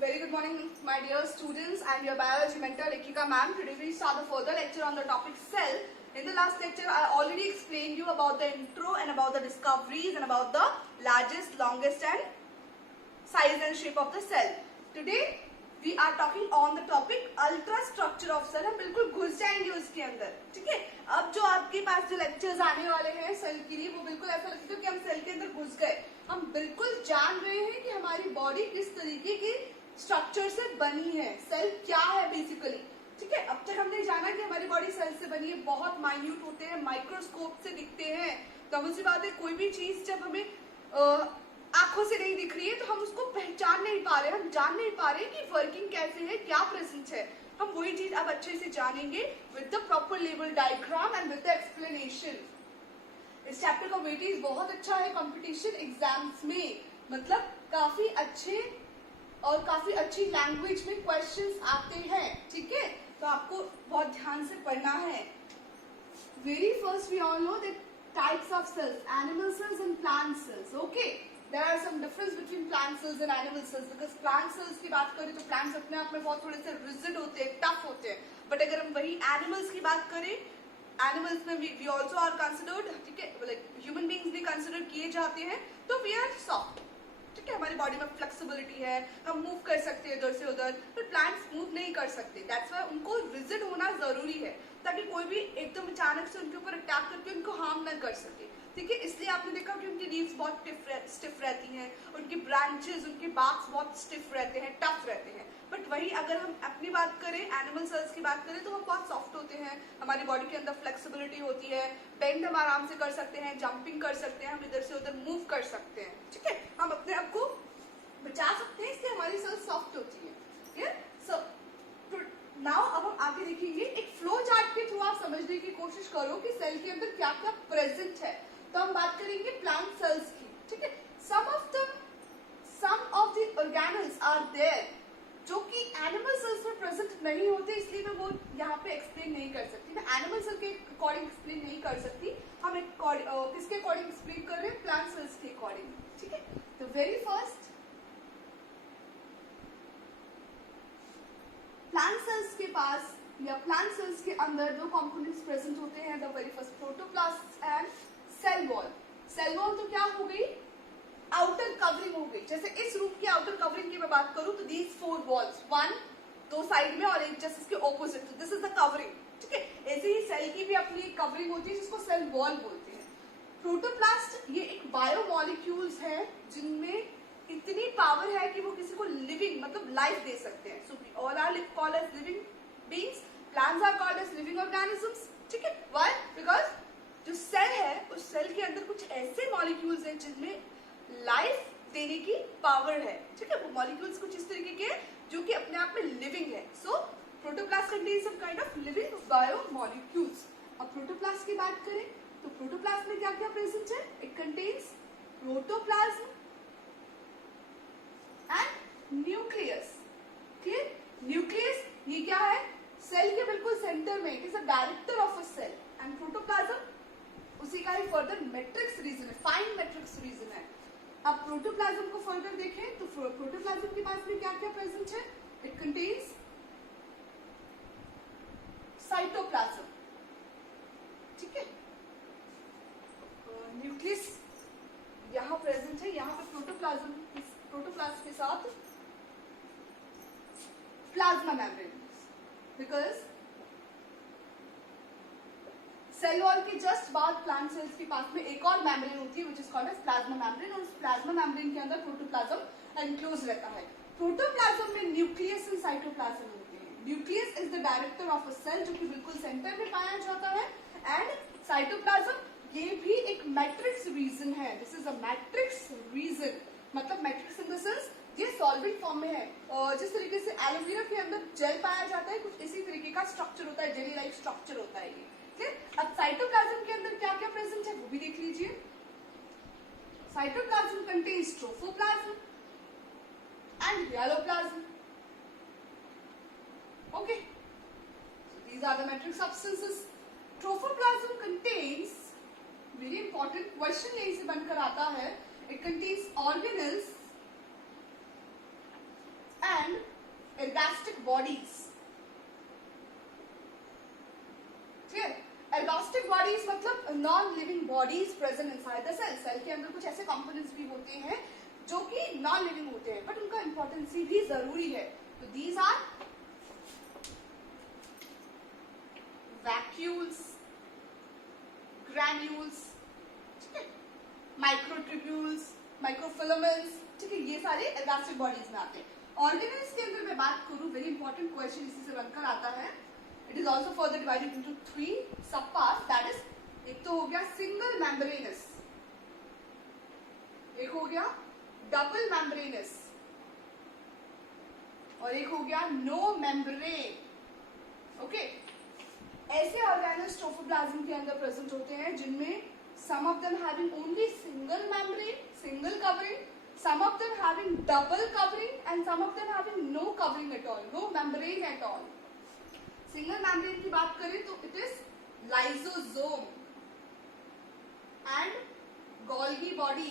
Very good morning, my dear students. I am your biology mentor, Lekika ma'am. Today we start the further lecture on the topic cell. In the last lecture, I already explained you about the intro and about the discoveries and about the largest, longest and size and shape of the cell. Today we are talking on the topic ultra structure of cell. हम बिल्कुल घुस जाएंगे उसके अंदर, ठीक है। अब जो आपके पास जो लेक्चर्स आने वाले हैं सेल के लिए, वो बिल्कुल ऐसा लगता है कि हम सेल के अंदर घुस गए। हम बिल्कुल जान रहे हैं कि हमारी बॉडी किस तरीके की स्ट्रक्चर से बनी है, सेल क्या है बेसिकली, ठीक है। अब तक हमने जाना कि हमारी बॉडी सेल से बनी है, बहुत माइन्यूट होते हैं, माइक्रोस्कोप से दिखते हैं। तो मुझे बात है, कोई भी चीज जब हमें आंखों से नहीं दिख रही है तो हम उसको पहचान नहीं पा रहे, हम जान नहीं पा रहे कि वर्किंग कैसे है, क्या प्रेजेंस है। हम वही चीज अब अच्छे से जानेंगे with the proper level diagram and with the explanation. इस चैप्टर का वेटेज बहुत अच्छा है कंपटीशन एग्जाम्स में, मतलब काफी अच्छे और काफी अच्छी लैंग्वेज में क्वेश्चंस आते हैं, ठीक है। तो आपको बहुत ध्यान से पढ़ना है। Very first we all know that types of cells, animal cells and plant cells. Okay, there are some difference between plant cells and animal cells because plant cells की बात करें तो plants अपने आप में बहुत थोड़े से rigid होते हैं, tough होते हैं, but अगर हम वही animals की बात करें, animals में we also are considered, ठीक है, like human beings भी consider किए जाते हैं, तो we are soft, ठीक है। हमारी बॉडी में फ्लेक्सिबिलिटी है, हम मूव कर सकते हैं इधर से उधर, पर प्लांट्स मूव नहीं कर सकते। दैट्स व्हाई उनको रिजिड होना जरूरी है, ताकि कोई भी एकदम अचानक से उनके ऊपर अटैक करके उनको हार्म न कर सके, ठीक है। इसलिए आपने देखा कि उनकी लीव्स बहुत स्टिफ रहती हैं, उनकी ब्रांचेस, उनके बाक्स बहुत स्टिफ रहते हैं, टफ रहते हैं। बट वही अगर हम अपनी बात करें, एनिमल सेल्स की बात करें, तो हम बहुत सॉफ्ट होते हैं, हमारी बॉडी के अंदर फ्लेक्सिबिलिटी होती है, बेंड हम आराम से कर सकते हैं, जंपिंग कर सकते हैं, हम इधर से उधर मूव कर सकते हैं, ठीक है। हम अपने आप को बचा सकते हैं, इसलिए हमारी सेल्स सॉफ्ट होती है, क्लियर। सो नाउ अब हम आगे देखेंगे, एक फ्लो चार्ट के थ्रू आप समझने की कोशिश करो कि सेल के अंदर क्या क्या प्रेजेंट है। तो हम बात करेंगे प्लांट सेल्स की, ठीक है। Some of the organelles are there जो कि एनिमल सेल्स में प्रेजेंट नहीं होते, इसलिए मैं वो यहाँ पे एक्सप्लेन नहीं कर सकती, मैं एनिमल सेल के अकॉर्डिंग एक्सप्लेन नहीं कर सकती। हम एक किसके अकॉर्डिंग एक्सप्लेन कर रहे हैं, प्लांट सेल्स के अकॉर्डिंग, ठीक है। तो वेरी फर्स्ट प्लांट सेल्स के पास या प्लांट सेल्स के अंदर दो कंपोनेंट्स प्रेजेंट होते हैं। The very first protoplast and cell wall. Cell wall तो क्या हो गई, आउटर कवरिंग हो गई। जैसे इस रूम की आउटर कवरिंग की मैं बात करूं तो दीज 4 वॉल्स, 1 दो साइड में और एक जस्ट इसके ऑपोजिट, तो दिस इज द कवरिंग, ठीक है। ऐसे ही सेल की भी अपनी एक कवरिंग होती है जिसको सेल वॉल बोलते हैं। प्रोटोप्लास्ट ये एक बायोमोलिक्यूल्स है जिनमें इतनी पावर है कि वो किसी को लिविंग मतलब लाइफ दे सकते हैं। So we all are called as living beings, plants are called as living organisms, ठीक है। व्हाई? बिकॉज जो सेल है उस सेल के अंदर कुछ ऐसे मॉलिक्यूल्स हैं जिनमें लाइफ देने की पावर है, ठीक है। वो मॉलिक्यूल्स कुछ इस तरीके के जो कि अपने आप में लिविंग है। So protoplast contains some kind of living biomolecules. अब प्रोटोप्लास्ट की बात करें तो प्रोटोप्लास्ट में क्या क्या प्रेजेंट है, it contains protoplasm and nucleus, clear. Nucleus ये क्या है, सेल के बिल्कुल सेंटर में, it is a director of a cell, and protoplasm उसी का ही फर्दर मैट्रिक्स रीजन है, फाइन मैट्रिक्स रीजन है। अब प्रोटोप्लाज्म को फर्दर देखें तो प्रोटोप्लाज्म के पास में क्या क्या प्रेजेंट है, इट कंटेन्स साइटोप्लाज्म, ठीक है। न्यूक्लियस यहाँ प्रेजेंट है, यहाँ पे प्रोटोप्लाज्म के साथ plasma membrane, because cell wall के जस्ट बाद प्लांट सेल्स के पास में एक और मेम्ब्रेन होती है which is called as plasma membrane, और उस प्लाज्मा मेम्ब्रेन के अंदर प्रोटोप्लाज्म एनक्लोज रहता है। प्रोटोप्लाज्म में न्यूक्लियस एंड साइटोप्लाज्म होते हैं। Nucleus is the director of a cell जो कि बिल्कुल सेंटर में पाया जाता है, एंड साइटोप्लाज्म ये भी एक मैट्रिक्स रीजन है। This is a matrix region, मतलब मैट्रिक्स इन द सेंस ये सॉल्वेंट फॉर्म में है। जिस तरीके से एलोवेरा के अंदर जेल पाया जाता है, कुछ इसी तरीके का स्ट्रक्चर होता है, जेली लाइक स्ट्रक्चर होता है ये, ठीक। अब साइटोप्लाज्म के अंदर क्या क्या प्रेजेंट है वो भी देख लीजिए। Cytoplasm contains trophoplasm and hyaloplasm, okay. So these are the matrix substances. Trophoplasm contains, very important question यहीं से बनकर आता है, it contains organelles and bodies, ठीक है। एर्गोस्टिक बॉडीज मतलब non living bodies present inside the cell. Cell के अंदर कुछ ऐसे कंपोनेंट्स भी होते हैं जो कि नॉन लिविंग होते हैं, बट उनका इंपॉर्टेंस भी जरूरी है। तो दीज आर वैक्यूल्स, ग्रैन्यूल्स, ठीक है, माइक्रोट्यूब्यूल्स, माइक्रोफिलामेंट्स, ठीक है, ये सारे एर्गोस्टिक बॉडीज में आते हैं। ऑर्गेनेल्स के अंदर मैं बात करूं, वेरी इंपॉर्टेंट क्वेश्चन इसी से बनकर आता है। It is also further divided into 3 सब पार्ट्स, दैट इज, एक तो हो गया सिंगल मेम्ब्रेनस, एक हो गया डबल मेम्ब्रेनस, और एक हो गया नो मेम्ब्रेन। ओके, ऐसे ऑर्गेनेल्स ट्रोफोप्लाज्म के अंदर प्रेजेंट होते हैं जिनमें some of them having only single membrane, single covering, some of them having double covering, and some of them having no covering at all, no membrane at all. Single membrane की बात करें तो it is lysosome and Golgi body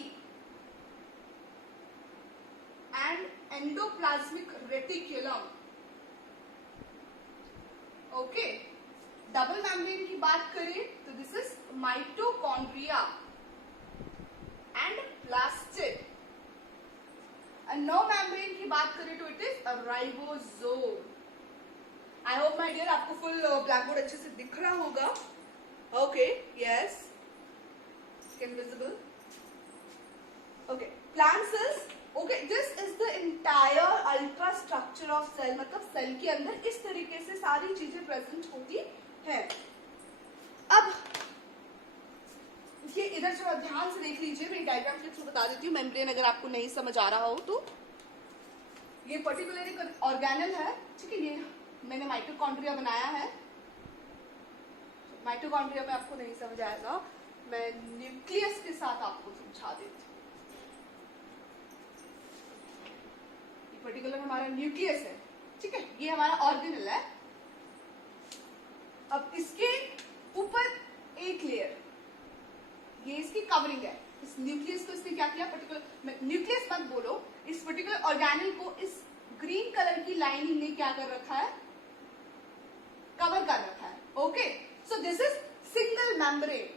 and endoplasmic reticulum. Okay. Double membrane की बात करें तो this is mitochondria and plastid, and no membrane की बात करें तो it is ribosome. I hope my dear आपको फुल ब्लैक बोर्ड अच्छे से दिख रहा होगा। Okay, yes, can visible. Okay, plant cells, okay, this is the entire ultra structure of cell, मतलब सेल के अंदर इस तरीके से सारी चीजें प्रेजेंट होती है। अब ये इधर थोड़ा ध्यान से देख लीजिए, मैं डायग्राम के थ्रू बता देती हूँ, मेम्ब्रेन अगर आपको नहीं समझ आ रहा हो तो। ये पर्टिकुलर एक ऑर्गेनल है, ठीक है, ये मैंने माइटोकॉन्ड्रिया बनाया है। माइटोकॉन्ड्रिया में आपको नहीं समझ आएगा, मैं न्यूक्लियस के साथ आपको समझा देती हूँ। ये पर्टिकुलर हमारा न्यूक्लियस है, ठीक है, ये हमारा ऑर्गेनल है। अब इसके ऊपर एक लेयर, ये इसकी कवरिंग है। इस न्यूक्लियस को इसने क्या किया, पर्टिकुलर न्यूक्लियस मत बोलो, इस पर्टिकुलर ऑर्गेनल को इस ग्रीन कलर की लाइनिंग ने क्या कर रखा है, कवर कर रखा है। Okay, so this is single membrane,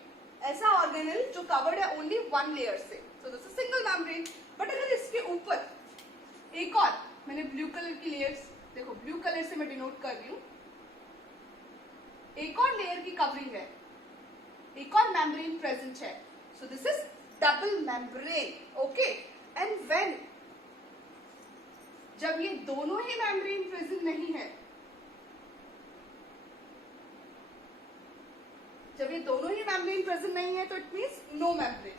ऐसा ऑर्गेनल जो कवर्ड है ओनली वन लेयर से, सो this is single membrane. But अगर इसके ऊपर एक और, मैंने ब्लू कलर की लेयर्स, देखो ब्लू कलर से मैं डिनोट कर रही हूं, एक और लेयर की कवरिंग है, एक और मेम्ब्रेन प्रेजेंट है, सो this is double membrane. Okay, and when, जब ये दोनों ही मेम्ब्रेन प्रेजेंट नहीं है, जब ये दोनों ही मेम्ब्रेन प्रेजेंट नहीं है तो इट मींस नो मेम्ब्रेन,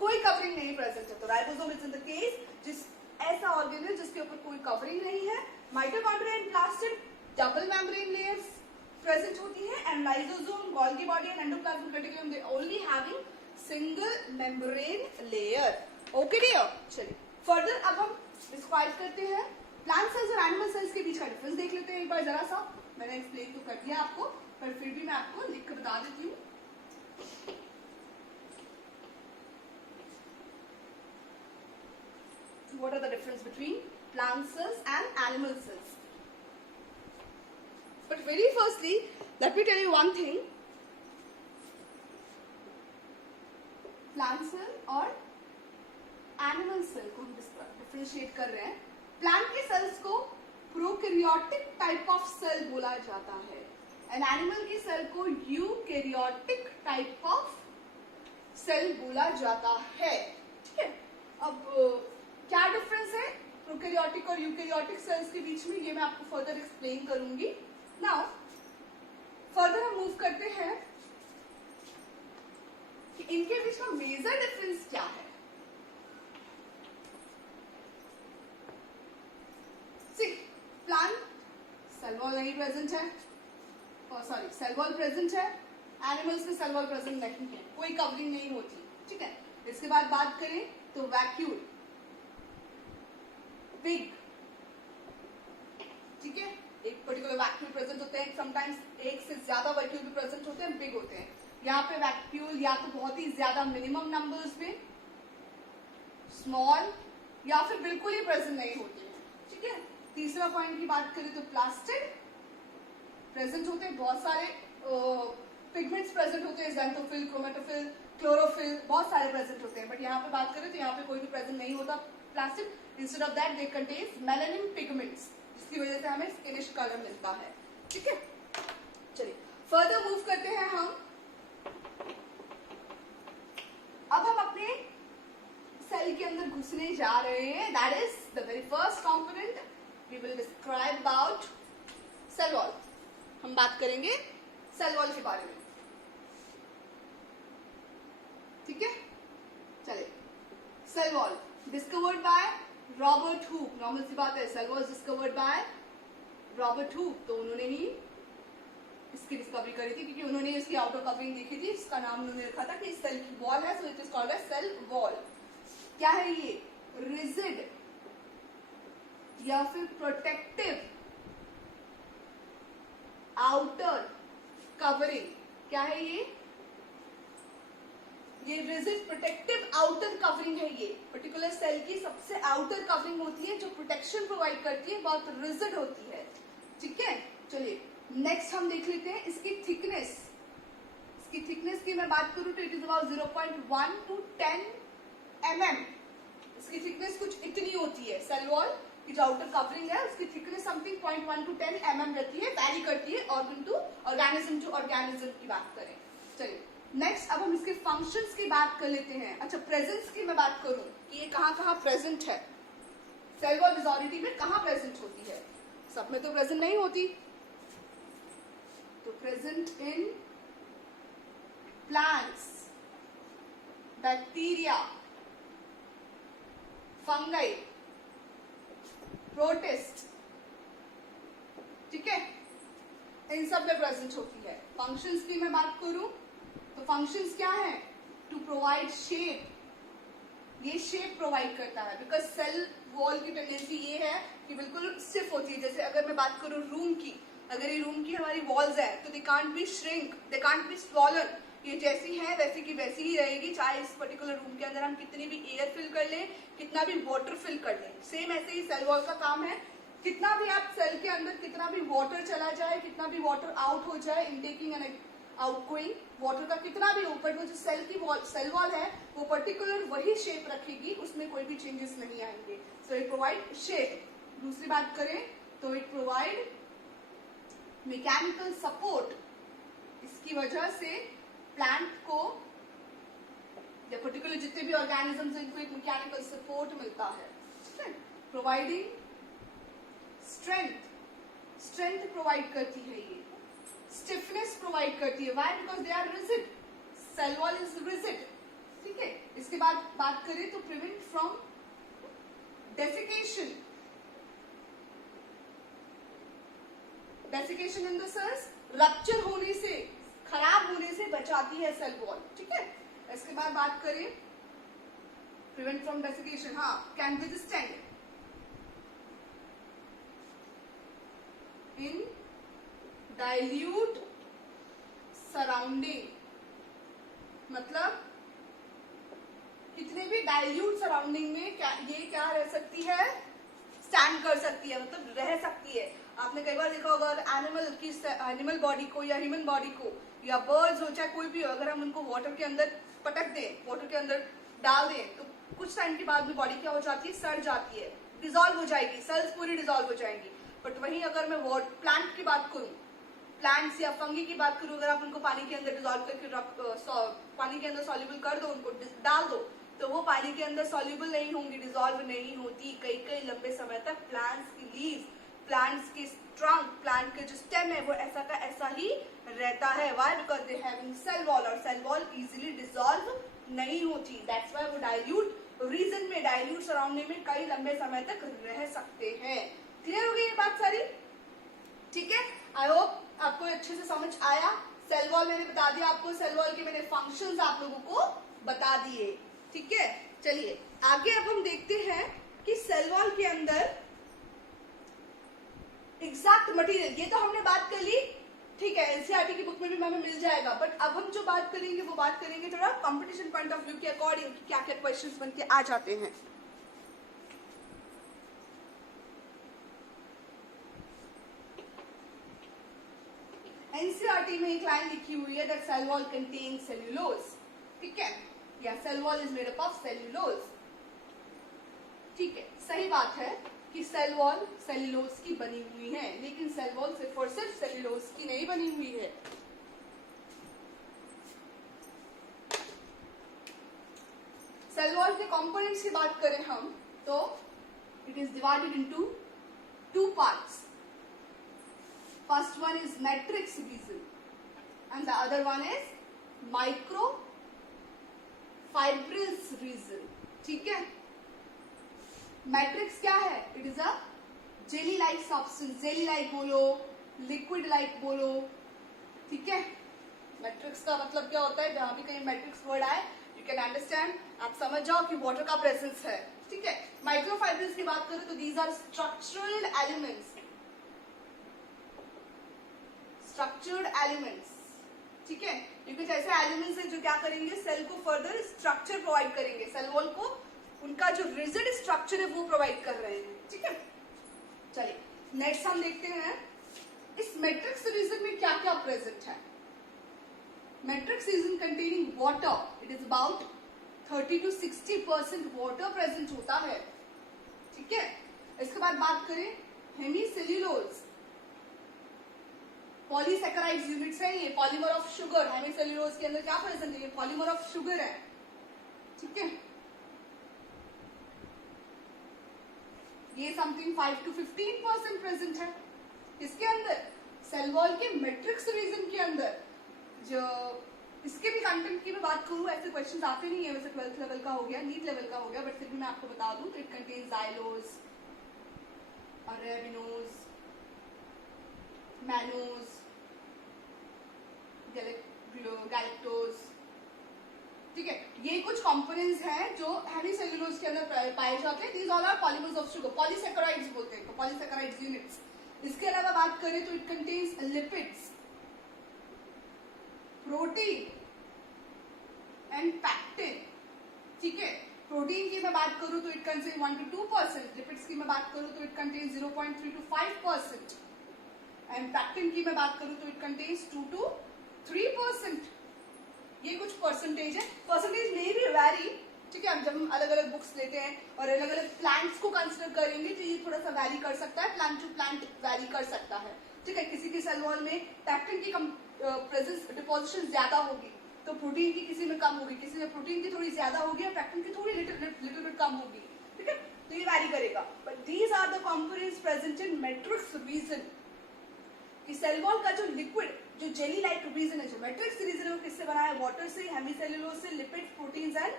कोई कवरिंग नहीं प्रेजेंट है। तो ribosome is in the case जिस ऐसा ऑर्गेनल जिसके ऊपर कोई कवरिंग नहीं है। Mitochondria and plastid double membrane layers present होती है, and lysosome, Golgi body and endoplasmic reticulum they only having single membrane layer. Okay dear, चलिए फर्दर अब हम डिस्क्राइब करते हैं प्लांट सेल्स और एनिमल सेल्स के बीच का डिफरेंस देख लेते हैं एक बार जरा सा। मैंने एक्सप्लेन तो कर दिया आपको, पर फिर भी मैं आपको लिख कर बता देती हूँ। What are the difference between plant cells and animal cells? But very firstly, let me tell you one thing. Plant cell और animal cell को हम डिफरेंशिएट कर रहे हैं। प्लांट के सेल्स को प्रोकैरियोटिक टाइप ऑफ सेल बोला जाता है, एंड एनिमल के सेल को यूकैरियोटिक टाइप ऑफ सेल बोला जाता है। ठीक है, अब क्या डिफरेंस है प्रोकैरियोटिक और यूकैरियोटिक सेल्स के बीच में, ये मैं आपको फर्दर एक्सप्लेन करूंगी। नाउ फर्दर हम मूव करते हैं कि इनके बीच में मेजर डिफरेंस क्या है। सी, प्लांट सेल वॉल नहीं प्रेजेंट है, सॉरी सेल वॉल प्रेजेंट है, एनिमल्स में सेल वॉल प्रेजेंट नहीं है, कोई कवरिंग नहीं होती। ठीक है, इसके बाद बात करें तो वैक्यूल, बिग, ठीक है, एक पर्टिकुलर वैक्यूल प्रेजेंट होते हैं, समटाइम्स एक से ज्यादा वैक्यूल भी प्रेजेंट होते हैं, बिग होते हैं। यहाँ पे वैक्यूल या तो बहुत ही ज्यादा मिनिमम नंबर्स में, स्मॉल, या फिर बिल्कुल ही प्रेजेंट नहीं होते हैं। ठीक है, तीसरा पॉइंट की बात करें तो प्लास्टिड प्रेजेंट होते हैं, बहुत सारे पिगमेंट्स प्रेजेंट होते हैं, ज़ैंथोफिल, क्रोमेटोफिल, क्लोरोफिल, बहुत सारे प्रेजेंट होते हैं, बट यहाँ पे बात करें तो यहाँ पे कोई भी प्रेजेंट नहीं होता plastid. Instead of that they contains melanin pigments, जिसकी वजह से हमें स्किनिश कलर मिलता है. ठीक है, चलिए फर्दर मूव करते हैं हम. अब हम अपने सेल के अंदर घुसने जा रहे हैं. That is the very first component we will describe about cell wall. हम बात करेंगे सेल वॉल के बारे में. ठीक है, चलिए. Cell wall discovered by Robert Hooke. Normal सी बात है, cell wall discovered by Robert Hooke. तो उन्होंने ही इसकी डिस्कवरी करी थी, क्योंकि उन्होंने इसकी आउटर कवरिंग देखी थी. इसका नाम उन्होंने रखा था कि सेल की वॉल है, so it is called as cell wall. क्या है ये? रिजिड या फिर प्रोटेक्टिव आउटर कवरिंग. क्या है ये? ये रिजिड प्रोटेक्टिव आउटर कवरिंग है. ये पर्टिकुलर सेल की सबसे आउटर कवरिंग होती है जो प्रोटेक्शन प्रोवाइड करती है, बहुत रिजिड होती है. ठीक है, चलिए नेक्स्ट हम देख लेते हैं इसकी थिकनेस. इसकी थिकनेस की मैं बात करूं तो it is about 0.1 to 10 mm. इसकी थिकनेस कुछ इतनी होती है. सेल वॉल की जो आउटर कवरिंग है उसकी थिकनेस समथिंग 0.1 to 10 mm रहती है. वैरी करती है ऑर्गन टू ऑर्गेनिज्म की बात करें. चलिए नेक्स्ट अब हम इसके फंक्शंस की बात कर लेते हैं. अच्छा, प्रेजेंस की मैं बात करूं कि ये कहाँ कहाँ प्रेजेंट है. सेल वॉल मेजॉरिटी में कहाँ प्रेजेंट होती है? सब में तो प्रेजेंट नहीं होती. तो present in plants, bacteria, fungi, protist. ठीक है, इन सब में प्रेजेंट होती है. फंक्शंस की मैं बात करूं तो फंक्शंस क्या है? To provide shape. ये शेप प्रोवाइड करता है, बिकॉज सेल वॉल की टेंडेंसी ये है कि बिल्कुल स्टिफ होती है. जैसे अगर मैं बात करूं रूम की, अगर ये रूम की हमारी वॉल्स है तो they can't be shrink, they can't be swollen. ये जैसी है वैसी की वैसी ही रहेगी, चाहे इस पर्टिकुलर रूम के अंदर हम कितनी भी एयर फिल कर लें, कितना भी वाटर फिल कर लें. सेम ऐसे ही सेल वॉल का काम है. कितना भी आप सेल के अंदर कितना भी वाटर चला जाए, कितना भी वाटर आउट हो जाए, इनटेकिंग एंड आउटगोइंग वाटर का कितना भी ऊपर, वो जो सेल वॉल है वो पर्टिकुलर वही शेप रखेगी, उसमें कोई भी चेंजेस नहीं आएंगे. So it provide shape. दूसरी बात करें तो इट प्रोवाइड मैकेनिकल सपोर्ट. इसकी वजह से प्लांट को या पर्टिकुलर जितने भी ऑर्गेनिजम्स हैं इनको एक मैकेनिकल सपोर्ट मिलता है. प्रोवाइडिंग स्ट्रेंथ प्रोवाइड करती है. ये स्टिफनेस प्रोवाइड करती है. Why? Because they are rigid. Cell wall is rigid. ठीक है, इसके बाद बात करें तो prevent from desiccation. Desiccation in the sense rupture होने से, खराब होने से बचाती है सेल वॉल. ठीक है, इसके बाद बात करें प्रिवेंट फ्रॉम डेसिकेशन. हाँ, can withstand in dilute surrounding. मतलब कितने भी डाइल्यूट सराउंडिंग में ये क्या रह सकती है? स्टैंड कर सकती है, मतलब रह सकती है. आपने कई बार देखा होगा एनिमल बॉडी को या ह्यूमन बॉडी को या बर्ड्स हो चाहे कोई भी हो, अगर हम उनको वाटर के अंदर पटक दें, वाटर के अंदर डाल दें, तो कुछ टाइम के बाद में बॉडी क्या हो जाती है? सड़ जाती है, डिजॉल्व हो जाएगी, सेल्स पूरी डिजॉल्व हो जाएंगी. बट वहीं अगर मैं प्लांट की बात करूं, प्लांट्स या फंगी की बात करूं, अगर आप उनको पानी के अंदर डिजॉल्व करके पानी के अंदर सॉल्युबल कर दो, उनको डाल दो, तो वो पानी के अंदर सॉल्युबल नहीं होंगी, डिजॉल्व नहीं होती. कई कई लंबे समय तक प्लांट्स की लीव्स, प्लांट्स की ट्रंक, प्लांट के जो स्टेम है वो ऐसा का ऐसा ही रहता है. Why? Because they having cell wall, और सेल वॉल इजीली डिसॉल्व नहीं होती. दैट्स व्हाई वो डाइल्यूट रीजन में, डाइल्यूट सराउंडिंग में कई लंबे समय तक रह सकते हैं. क्लियर हो गई ये बात सारी? ठीक है, आई होप आपको अच्छे से समझ आया. सेल वॉल मैंने बता दिया आपको, सेल वॉल के मैंने फंक्शंस आप लोगों को बता दिए. ठीक है, चलिए आगे अब हम देखते हैं कि सेल वॉल के अंदर एग्जैक्ट मटेरियल, ये तो हमने बात कर ली. ठीक है, एनसीईआरटी की बुक में भी हमें मिल जाएगा. बट अब हम जो बात करेंगे वो बात करेंगे थोड़ा कंपटीशन पॉइंट ऑफ व्यू के अकॉर्डिंग, क्या क्या क्वेश्चंस बन के आ जाते हैं. एनसीईआरटी में एक लाइन लिखी हुई है that cell wall contain cellulose, ठीक है, या cell wall is made up of cellulose, ठीक है, सही बात है कि सेल वॉल सेल्यूलोज की बनी हुई है, लेकिन सेल वॉल सिर्फ और सिर्फ सेल्यूलोज की नहीं बनी हुई है। सेल वॉल के कंपोनेंट्स की बात करें हम तो it is divided into two parts. First one is matrix region and the other one is microfibrils region, ठीक है। मैट्रिक्स क्या है? It is a jelly like substance, jelly like बोलो, लिक्विड लाइक बोलो, ठीक है। मैट्रिक्स का मतलब क्या होता है? जहां भी कहीं मैट्रिक्स वर्ड आए यू कैन अंडरस्टैंड, आप समझ जाओ कि वाटर का प्रेजेंस है, ठीक है। माइक्रोफाइब्रिल्स की बात करें तो these are structural elements, structured elements, ठीक है। ये कुछ ऐसे एलिमेंट्स हैं जो क्या करेंगे, सेल को फर्दर स्ट्रक्चर प्रोवाइड करेंगे, सेल वॉल को उनका जो रिजिड स्ट्रक्चर है वो प्रोवाइड कर रहे हैं, ठीक है। चलिए नेक्स्ट हम देखते हैं इस मैट्रिक्स रीजन में क्या क्या प्रेजेंट है। Matrix reason containing water, it is about 30 to 60% water present होता है, ठीक है। इसके बाद बात करें हेमीसेल्यूलोज, पॉलीसैकेराइड्स यूनिट्स है, ये पॉलीमर ऑफ शुगर। हेमीसेल्यूलोज के अंदर क्या प्रेजेंट है? ये पॉलीमर ऑफ शुगर है, ठीक है। ये समथिंग 5 to 15% प्रेजेंट है इसके अंदर, सेल वॉल के मैट्रिक्स रीजन के अंदर। जो इसके भी कंटेंट की मैं बात करूं, ऐसे क्वेश्चंस आते नहीं है, वैसे 12th लेवल का हो गया, नीट लेवल का हो गया, बट फिर भी मैं आपको बता दूं, it contains xylose, arabinose, mannose, galactose, ठीक है। ये कुछ कंपोनेंट्स हैं जो हेमीसेल्यूलोज के अंदर पाए जाते हैं। These all are polymers of sugar, polysaccharides बोलते हैं, पॉलीसैकेराइड्स यूनिट्स। इसके अलावा बात करें तो it contains lipids, protein and pectin, ठीक है। प्रोटीन की मैं बात करूं तो इट कंटेन 1 to 2%, लिपिड्स की मैं बात करूं तो it contain 0.3 to 5%, and pectin की मैं बात करूं तो इट कंटेन्स 2 to 3%। ये कुछ परसेंटेज है, परसेंटेज मे भी वैरी, ठीक है। जब हम अलग अलग बुक्स लेते हैं और अलग अलग प्लांट्स को कंसिडर करेंगे तो ये थोड़ा सा वैरी कर सकता है, प्लांट टू प्लांट वैरी कर सकता है, ठीक है। किसी के सेल वॉल में पैक्टिन की प्रेजेंस डिपोजिशन ज्यादा होगी तो प्रोटीन की किसी में कम होगी, किसी में प्रोटीन की थोड़ी ज्यादा होगी और पैक्टिन की थोड़ी लिटिल बिट कम होगी, ठीक है। तो ये वैरी करेगा, but these are the components present in matrix region. कि सेल वॉल का जो लिक्विड, जो जेली लाइक रीजन है, जो मैट्रिक्स रीजन है, वो किससे बना है? वाटर से, हेमीसेल्यूलोज से, लिपिड, प्रोटीन्स एंड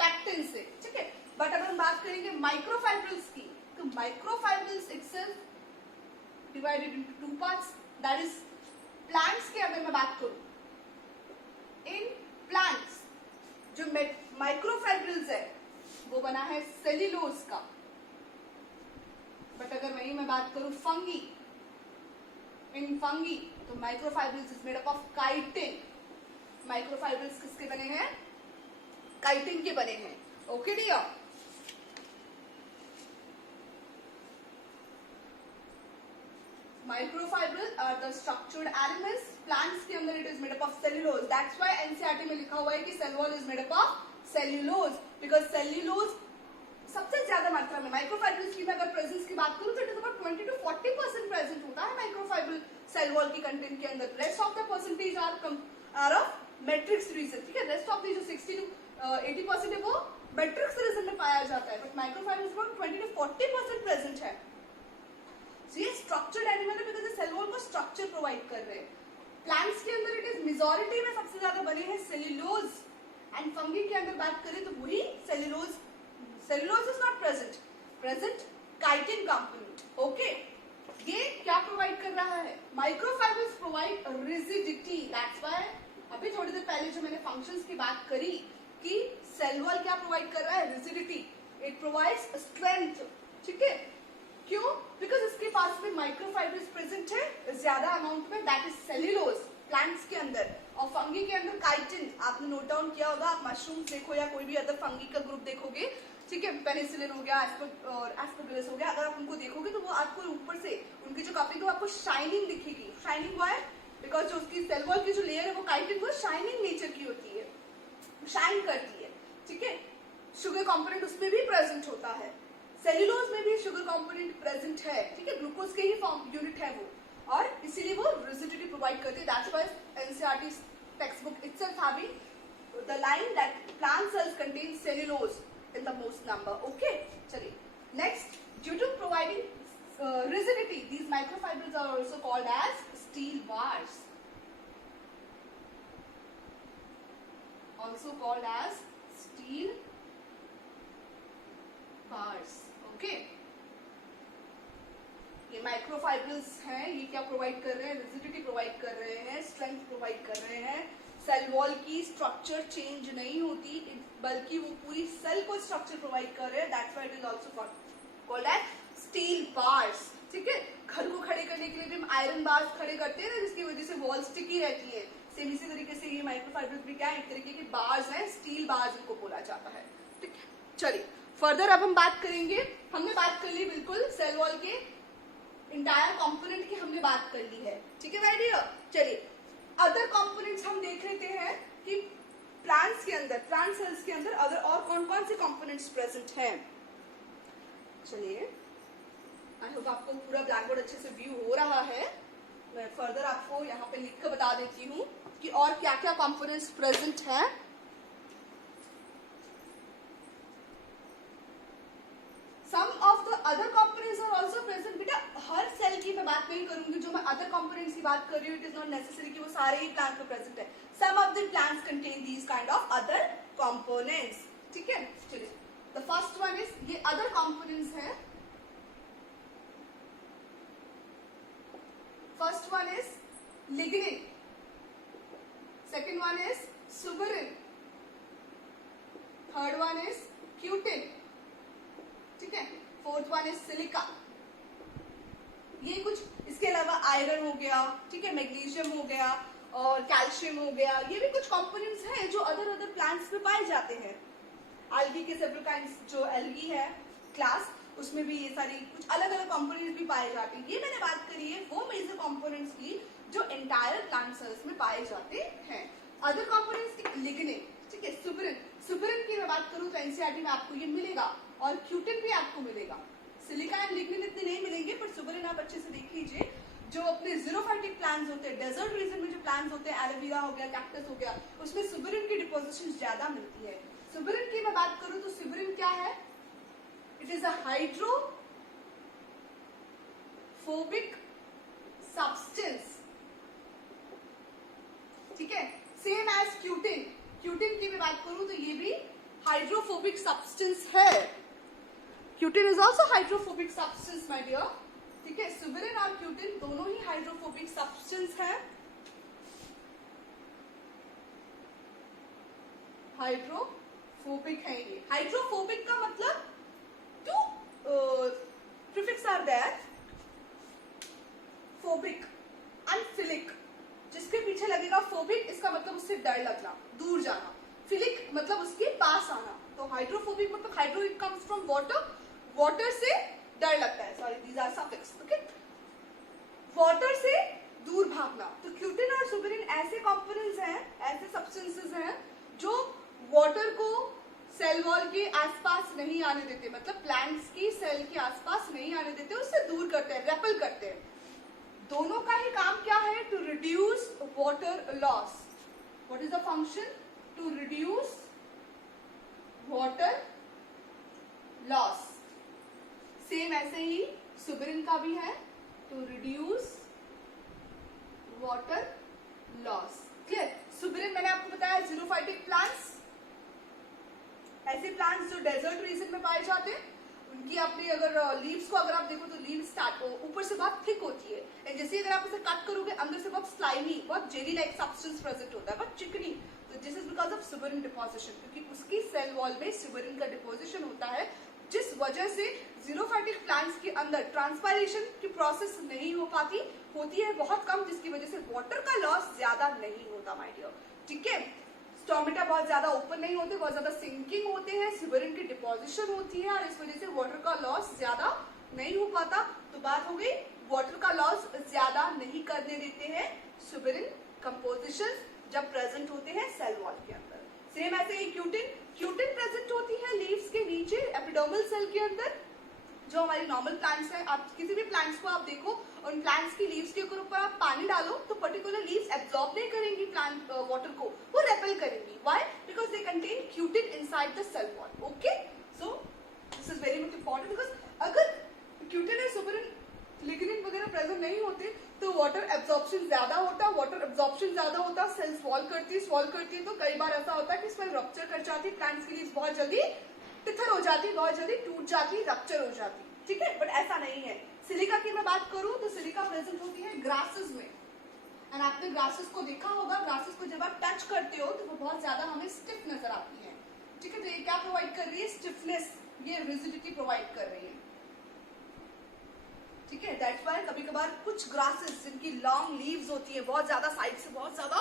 पैक्टिन से, ठीक है। बट अगर हम बात करेंगे माइक्रोफाइब्रिल्स की, तो microfibrils itself divided into two parts, that is plants के अगर मैं बात करूं, इन प्लांट्स जो माइक्रोफाइब्रिल्स है वो बना है सेल्यूलोज का। बट अगर वही मैं बात करूं फंगी, इन फंगी तो microfibrils is made up of chitin. Microfibrils किसके बने हैं? काइटिन के बने हैं, okay dear. Microfibrils are the structured elements. Plants के अंदर it is made up of cellulose. That's why NCERT में लिखा हुआ है कि cell wall is made up of cellulose because cellulose सबसे ज्यादा मात्रा में माइक्रोफाइब्रिल्स की मैं अगर प्रेजेंस की बात करूं तो इट इज अबाउट 20 to 40% प्रेजेंट होता है माइक्रोफाइब्रिल सेल वॉल की कंटेंट के अंदर। Rest of the percentage are of matrix region, ठीक है। रेस्ट ऑफ द जो 60 to 80% है वो मैट्रिक्स रीजन में पाया जाता है, but microfibrils about 20 to 40% present है। So, ये स्ट्रक्चर्ड एनिमल है बिकॉज ये सेल वॉल को स्ट्रक्चर प्रोवाइड कर रहे हैं। प्लांट्स के अंदर इट इज मेजॉरिटी में सबसे ज्यादा बने हैं सेल्यूलोज, एंड फंगी के अंदर बात करें तो वही cellulose. Cellulose is not present chitin component, okay. ये क्या प्रोवाइड कर रहा है? Microfibrils provide rigidity, that's why अभी थोड़ी देर पहले जो मैंने फंक्शंस की बात करी कि सेल वॉल क्या प्रोवाइड कर रहा है? रिजिडिटी, इट प्रोवाइड्स स्ट्रेंथ, ठीक है। क्यों? बिकॉज इसके पास में माइक्रोफाइब्रिल्स प्रेजेंट है ज्यादा अमाउंट में, दैट इज सेल्यूलोज प्लांट्स के अंदर, और फंगी के अंदर काइटिन। आपने नोट डाउन किया होगा, आप मशरूम्स देखो या कोई भी अदर फंगी का ग्रुप देखोगे, ठीक है, पेनिसिलिन हो गया, एस्परगिलस हो गया, अगर आप उनको देखोगे तो वो आपको ऊपर से उनकी जो कवरिंग है आपको शाइनिंग दिखेगी। शाइनिंग वो है बिकॉज जो उसकी सेल वॉल की जो लेयर है वो काइटिन वो शाइनिंग नेचर की होती है, शाइन करती है, ठीक है। शुगर कंपोनेंट उसमें भी प्रेजेंट होता है, सेल्यूलोज में भी शुगर कंपोनेंट प्रेजेंट है, ठीक है, ग्लूकोज के ही फॉर्म यूनिट है वो, और इसीलिए वो रिजिडिटी प्रोवाइड करती है। That's why NCERT text book itself having the line that plant cells contain cellulose in the most number. Okay, चलिए next, due to providing rigidity, these microfibers are also called as steel bars, also called as steel bars. Okay, ये माइक्रोफाइबर्स हैं, ये क्या provide कर रहे हैं, rigidity provide कर रहे हैं, स्ट्रेंथ प्रोवाइड कर रहे हैं, सेल वॉल की स्ट्रक्चर चेंज नहीं होती बल्कि वो पूरी सेल को स्ट्रक्चर प्रोवाइड कर रहे हैं। That's why it is also called as steel bars, ठीक है। घर को खड़े करने के लिए भी हम आयरन बार्स खड़े करते हैं ना, जिसकी वजह से वॉल स्टिकी रहती है। सेम इसी तरीके से ये माइक्रोफाइबर्स भी क्या है, एक तरीके के बार्स हैं, स्टील बार्स इनको बोला जाता है, ठीक है। चलिए फर्दर अब हम बात करेंगे, हमने बात कर ली बिल्कुल सेल वॉल के इंटायर कंपोनेंट की हमने बात कर ली है, ठीक है भाई डियर। चलिए अदर कंपोनेंट्स हम देख लेते हैं कि प्लांट्स के अंदर, प्लांट सेल्स के अंदर अदर और कौन कौन से कंपोनेंट्स प्रेजेंट हैं। चलिए आई होप आपको पूरा ब्लैक बोर्ड अच्छे से व्यू हो रहा है। मैं फर्दर आपको यहाँ पे लिख कर बता देती हूँ कि और क्या क्या कंपोनेंट्स प्रेजेंट हैं। Some of the other components are also present. बेटा हर सेल की मैं बात नहीं करूंगी, जो मैं अदर कंपोनेंट्स की बात कर रही हूँ, इट इज नॉट नेसेसरी कि वो सारे ही प्लांट में प्रेजेंट है। Some of the plants contain these kind of other components, ठीक है। चलिए the first one is, ये other components हैं। First one is lignin, second one is suberin, third one is cutin, ठीक है, फोर्थ वन इज सिलिका। ये कुछ, इसके अलावा आयरन हो गया, ठीक है, मैग्नीशियम हो गया और कैल्शियम हो गया, ये भी कुछ कंपोनेंट्स हैं जो अदर प्लांट्स में पाए जाते हैं। एल्गी के सेवरल काइंड्स, जो एल्गी है क्लास, उसमें भी ये सारी कुछ अलग अलग कंपोनेंट्स भी पाए जाते हैं। ये मैंने बात करी है वो मेजर कंपोनेंट्स की जो एंटायर प्लांट सेल्स में पाए जाते हैं। अदर कंपोनेंट्स लिग्निन, ठीक है, सुबेरिन, सुबेरिन की मैं बात करूं तो एनसीईआरटी में आपको ये मिलेगा और क्यूटिन भी आपको मिलेगा। सिलिका एंड लिग्निन इतने नहीं मिलेंगे, पर सुबेरिन आप अच्छे से देख लीजिए। जो अपने जीरोफाइटिक प्लांट्स होते हैं, डेजर्ट रीजन में जो प्लांट्स होते हैं, एलोवेरा हो गया, कैक्टस हो गया, उसमें सुबेरिन की डिपोजिशन ज्यादा मिलती है। सुबेरिन की मैं बात करूं तो सुबेरिन क्या है, it is a hydrophobic substance, ठीक है, सेम एज क्यूटिन। क्यूटिन की मैं बात करूं तो ये भी हाइड्रोफोबिक सब्सटेंस है। Cutin is also hydrophobic substance my dear, ठीक है। सुबेरिन और क्यूटिन दोनों ही हाइड्रोफोबिक सब्सटेंस है। हाइड्रोफोबिक है ये। हाइड्रोफोबिक का मतलब two prefix are there, phobic, अनफिलिक, जिसके पीछे लगेगा फोबिक, इसका मतलब उससे डर लगना, दूर जाना। फिलिक मतलब उसके पास आना। तो हाइड्रोफोबिक मतलब hydro it comes from water, water से डर लगता है, sorry these are suffix, okay, water से दूर भागना। तो क्यूटिन और सुबेरिन ऐसे कंपोनेंट्स हैं, ऐसे सब्सटेंसेस हैं जो वाटर को सेल वॉल के आसपास नहीं आने देते, मतलब प्लांट्स की सेल के आसपास नहीं आने देते, उससे दूर करते हैं, रेपल करते हैं। दोनों का ही काम क्या है, to reduce water loss. What is the function, to reduce water loss. Same ऐसे ही सुबेरिन का भी है, to reduce water loss. Clear. Suberin मैंने आपको बताया जीरोफाइटिक प्लांट्स, ऐसे प्लांट्स जो डेजर्ट रीजन में पाए जाते हैं, उनकी आपने अगर लीव्स को अगर आप देखो तो लीव्स स्टार्ट ऊपर से बहुत थिक होती है, एंड जैसे अगर आप इसे कट करोगे अंदर से बहुत स्लाइमी, बहुत जेली लाइक सब्सटेंस प्रेजेंट होता है, बहुत चिकनी। तो this is because of suberin deposition, क्योंकि उसकी सेल वॉल में सुबेरिन का डिपोजिशन होता है, जिस वजह से जीरोफाइटिक प्लांट्स के अंदर ट्रांसपायरेशन की प्रोसेस नहीं हो पाती, होती है बहुत कम, जिसकी वजह से वाटर का लॉस ज्यादा नहीं होता माय डियर, ठीक है। स्टोमेटा बहुत ज्यादा ओपन नहीं होते, बहुत ज्यादा सिंकिंग होते हैं, सुबेरिन की डिपोजिशन होती है और इस वजह से वाटर का लॉस ज्यादा नहीं हो पाता तो बात हो गई वाटर का लॉस ज्यादा नहीं करने देते हैं सुबेरिन कंपोजिशन जब प्रेजेंट होते हैं सेल वॉल के अंदर। सेम ऐसे ही क्यूटिन प्रेजेंट होती है लीव्स के नीचे एपिडर्मल सेल के अंदर। जो हमारी नॉर्मल प्लांट्स है, आप किसी भी प्लांट्स को आप देखो, उन प्लांट्स की लीव्स के ऊपर आप पानी डालो तो पर्टिकुलर लीव्स एब्जॉर्ब नहीं करेंगी प्लांट वाटर को, वो रेपेल करेंगी। Why? Because they contain cutin inside the cell wall. Okay, so this is very much important because अगर क्यूटिन और सुबेरिन लिग्निन वगैरह प्रेजेंट नहीं होते तो वाटर एब्जॉर्प्शन ज्यादा होता, सेल्स स्वॉल करती है तो कई बार ऐसा होता है कि सेल रप्चर कर जाती है, प्लांट्स की लीव्स बहुत जल्दी टिथर हो जाती, बहुत जल्दी टूट जाती, रप्चर हो जाती। ठीक है, बट ऐसा नहीं है। सिलिका की मैं बात करूं तो सिलिका प्रेजेंट होती है ग्रासेस में, एंड आपने ग्रासेस को देखा होगा, ग्रासेस को जब आप टच करते हो तो वो बहुत ज्यादा हमें स्टिफ नजर आती है। ठीक है, तो ये क्या प्रोवाइड कर रही है? स्टिफनेस, ये रिजिडिटी प्रोवाइड कर रही है। ठीक है, दैट्स व्हाई कभी कभार कुछ ग्रासेस जिनकी लॉन्ग लीव्स होती है, बहुत ज्यादा साइड से बहुत ज्यादा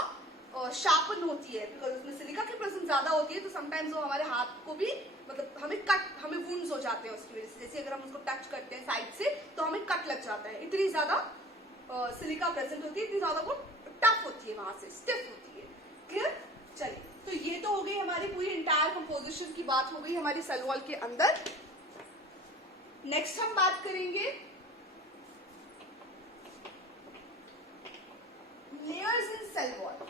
शार्पन होती है, बिकॉज उसमें सिलिका की प्रेजेंस ज्यादा होती है, तो समटाइम्स वो हमारे हाथ को भी मतलब हमें वुंड्स हो जाते हैं उसकी वजह से। जैसे अगर हम उसको टच करते हैं साइड से तो हमें कट लग जाता है, इतनी ज्यादा सिलिका प्रेजेंट होती है, इतनी ज्यादा वो टफ होती है, वहां से स्टिफ होती है। क्लियर? चलिए, तो ये तो हो गई हमारी पूरी इंटायर कंपोजिशन की बात हो गई हमारी सेल वॉल के अंदर। नेक्स्ट हम बात करेंगे layers in cell wall.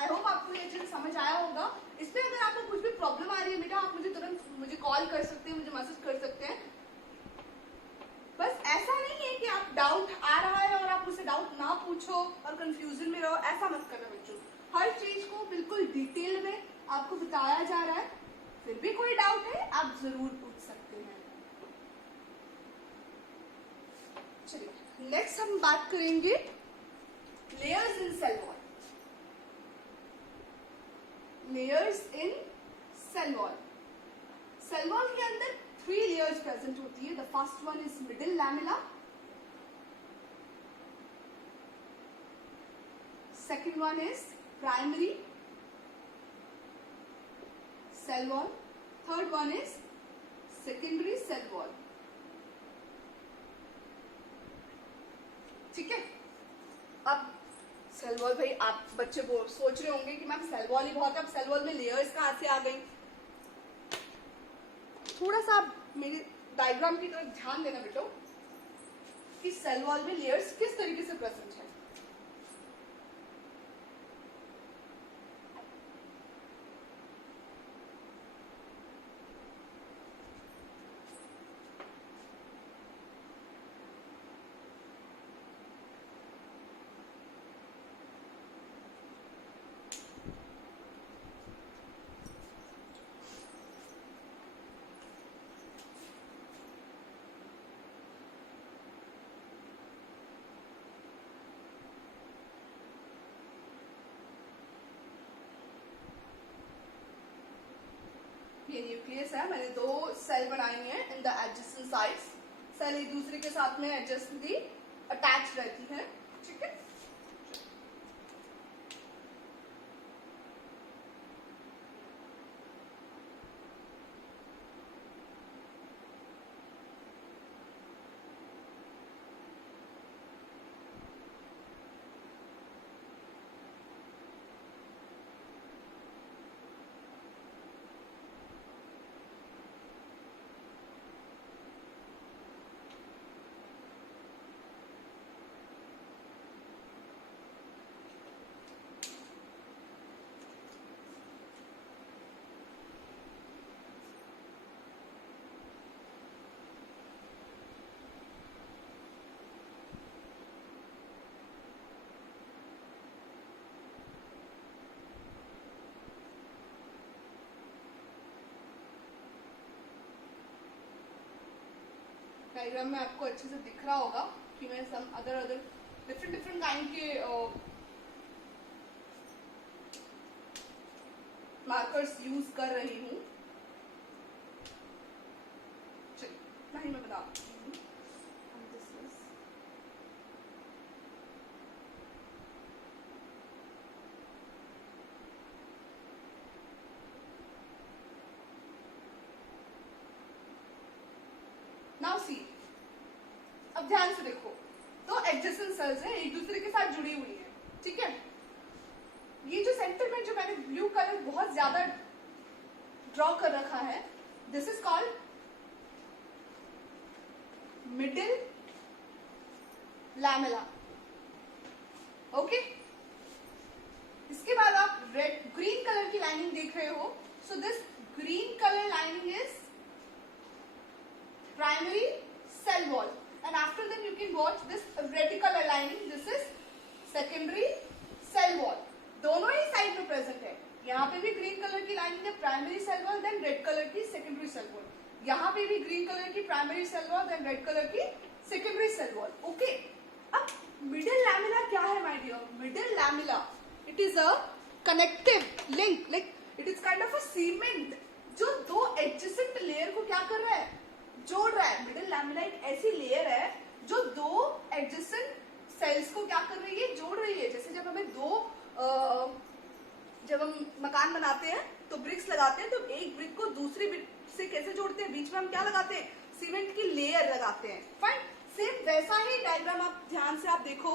I hope आपको ये चीज समझ आया होगा। इसमें अगर आपको कुछ भी प्रॉब्लम आ रही है बेटा, आप मुझे तुरंत मुझे कॉल कर सकते हैं, मुझे मैसेज कर सकते हैं। बस ऐसा नहीं है कि आप डाउट आ रहा है और आप मुझसे डाउट ना पूछो और कंफ्यूजन में रहो, ऐसा मत करना बच्चों। हर चीज को बिल्कुल डिटेल में आपको बताया जा रहा है। फिर भी कोई डाउट है आप जरूर पूछ सकते हैं। चलिए, नेक्स्ट हम बात करेंगे layers in cell wall. Layers in cell wall. Cell wall के अंदर 3 लेयर्स प्रेजेंट होती है। The first one is middle lamella, second one is primary cell wall, third one is secondary cell wall. ठीक है, अब सेल वॉल, भाई आप बच्चे सोच रहे होंगे कि मैम सेल वॉल ही बहुत है, अब सेल वॉल में लेयर्स कहां से आ गई? थोड़ा सा आप मेरे डायग्राम की तरफ ध्यान देना बेटो कि सेल वॉल में लेयर्स किस तरीके से प्रेजेंट है। ये न्यूक्लियस है, मैंने 2 सेल बनाई हैं in the adjacent sides. Cell एक दूसरे के साथ में एडजेसेंटली अटैच रहती हैं। ठीक है, डायग्राम में आपको अच्छे से दिख रहा होगा कि मैं सम अदर डिफरेंट काइंड के मार्कर्स यूज कर रही हूँ। चलिए, मैं बताती हूँ। Now see, अब ध्यान से देखो, तो एडजेसेंट सेल्स है, एक दूसरे के साथ जुड़ी हुई है, ठीक है। ये जो सेंटर में जो मैंने ब्लू कलर बहुत ज्यादा ड्रॉ कर रखा है, this is called middle lamella, okay. इसके बाद आप रेड ग्रीन कलर की लाइनिंग देख रहे हो, so this green colour lining is primary cell wall, and after that you can watch this red colour lining, this is secondary cell wall. दोनों ही side में प्रेजेंट है, यहाँ पे भी ग्रीन कलर की लाइनिंग है primary cell wall, then red colour की सेकेंडरी सेल वॉल, यहाँ पे भी ग्रीन कलर की primary cell wall, then red colour की सेकेंडरी सेल वॉल, ओके। अब मिडिल लैमेला क्या है my dear? Middle lamella it is a connective link, like it is kind of a cement जो दो एडजेसेंट लेयर को क्या कर रहा है, जोड़ रहा है। मिडिल लैमेला एक ऐसी लेयर है जो दो एडजेसेंट सेल्स को क्या कर रही है, जोड़ रही है। जैसे जब हमें जब हम मकान बनाते हैं तो ब्रिक्स लगाते हैं, तो एक ब्रिक को दूसरी ब्रिक से कैसे जोड़ते हैं, बीच में हम क्या लगाते हैं, सीमेंट की लेयर लगाते हैं, फाइन। सेम वैसा ही डायग्राम आप ध्यान से आप देखो,